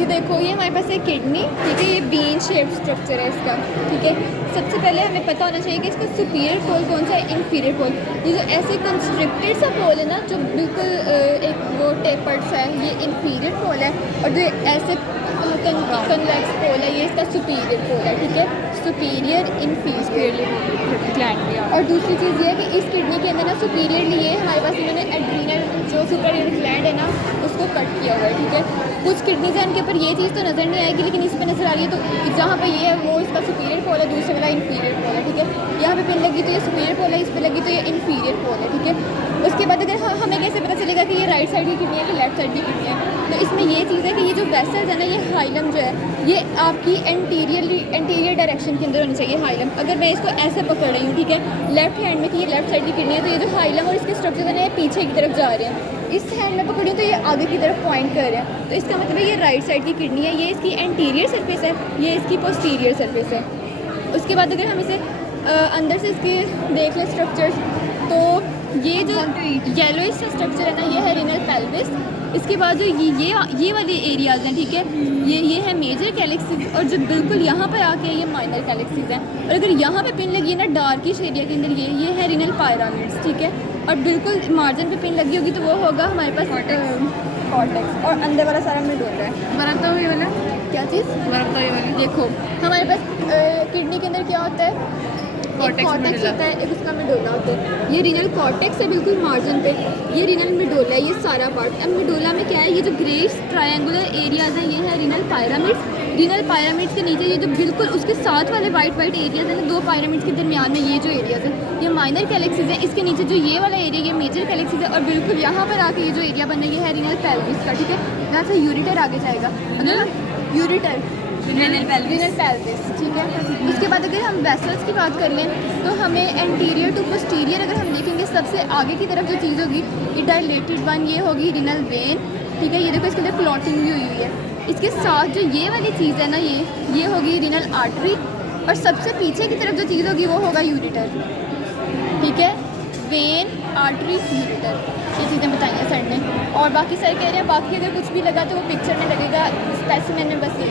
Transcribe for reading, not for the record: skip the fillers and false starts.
ये देखो, ये हमारे पास है किडनी, ठीक है। ये बीन शेप स्ट्रक्चर है इसका, ठीक है। सबसे पहले हमें पता होना चाहिए कि इसका सुपीरियर पोल कौन सा है, इंफीरियर पोल। ये जो ऐसे कंस्ट्रिक्टेड सा पोल है ना, जो बिल्कुल एक वो टेपर्ड सा है, ये इंफीरियर पोल है। और जो ऐसे कन्वेक्स पोल है, ये इसका सुपीरियर पोल है, ठीक है। Superior inferior gland. और दूसरी चीज़ ये है कि इस किडनी के अंदर ना सुपीरियरली ये हमारे पास इन्होंने एड्रीनल जो सुपीरियर ग्लैंड है ना, उसको कट किया हुआ है, ठीक है। कुछ किडनीज हैं उनके ऊपर ये चीज़ तो नज़र नहीं आएगी, लेकिन इस पर नज़र आ रही है। तो जहाँ पे ये है वो इसका सुपीरियर पोल है, दूसरे वाला इंफीरियर पोल है, ठीक है। यहाँ पे पिन लगी तो ये सुपीरियर पोल है, इस पर लगी तो ये इंफीरियर पोल है, ठीक है। उसके बाद अगर हमें कैसे पता चलेगा कि ये राइट साइड की किडनी है कि लेफ्ट साइड की किडनी है, तो इसमें ये चीज़ है कि ये जो वेसल्स है ना, ये हाइलम जो है ये आपकी एंटीरियर डायरेक्शन के अंदर होनी चाहिए हाइलम। अगर मैं इसको ऐसे पकड़ रही हूँ, ठीक है, लेफ्ट हैंड में कि ये लेफ्ट साइड की किडनी है, तो ये जो हाइलम और इसके स्ट्रक्चर है ना, ये पीछे की तरफ जा रहे हैं। इस हैंड में पकड़ी तो ये आगे की तरफ पॉइंट कर रहे हैं, तो इसका मतलब है ये राइट साइड की किडनी है। ये इसकी एंटीरियर सरफेस है, ये इसकी पोस्टीरियर सरफेस है। उसके बाद अगर हम इसे अंदर से इसके देख लें स्ट्रक्चर्स, तो ये जो येलोइश सा स्ट्रक्चर है ना, ये है रीनल पेल्विस। इसके बाद जो ये वाले एरियाज़ हैं, ठीक है, ये है मेजर कैलेक्सिस। और जो बिल्कुल यहाँ पर आके ये माइनर कैलेक्सिस हैं। और अगर यहाँ पे पिन लगी है ना डार्किश एरिया के अंदर, ये है रीनल पायरामिड्स, ठीक है। और बिल्कुल मार्जिन पे पिन लगी होगी तो वो होगा हमारे पास कॉर्टेक्स। और अंदर वाला सारा मिड होता है बरकता हुई वाला। क्या चीज़ बरकता हुई वाली। देखो, हमारे पास किडनी के अंदर क्या होता है, कॉर्टेक्स होता है, एक उसका मिडोला होता है। ये रीनल कॉर्टेक्स है बिल्कुल मार्जिन पे, ये रीनल मिडोला है, ये सारा पार्ट। अब मिडोला में क्या है, ये जो ग्रेस ट्रायंगुलर एरियाज हैं, ये है रीनल पायरामिड्स। रीनल पायरामिड्स के नीचे ये जो बिल्कुल उसके साथ वाले वाइट एरियाज हैं, दो पायरामिड्स के दरमियान में ये जो एरियाज हैं, ये माइनर कैलेक्सिस है। इसके नीचे जो ये वाला एरिया, ये मेजर कैलेक्सिस है। और बिल्कुल यहाँ पर आके ये जो एरिया बना है, ये है रीनल पेल्विस का, ठीक है। यहाँ से यूरिटर आगे जाएगा, अगर यूरिटर रीनल पेल्विस, ठीक है। उसके बाद अगर हम वेसल्स की बात कर लें, तो हमें एंटीरियर टू पोस्टीरियर अगर हम देखेंगे, सबसे आगे की तरफ जो चीज़ होगी, ये डायलेटेड वन, ये होगी रीनल वेन, ठीक है। ये देखो इसके अंदर क्लॉटिंग भी हुई हुई है। इसके साथ जो ये वाली चीज़ है ना, ये होगी रीनल आर्टरी। और सबसे पीछे की तरफ जो चीज़ होगी वो होगा यूरिटर, ठीक है। वेन, आर्टरी, यूरिटर, ये चीज़ें बताई हैं सर ने। और बाकी सर कह रहे हैं बाकी अगर कुछ भी लगा तो वो पिक्चर में लगेगा, स्पेसिमेन में बस ये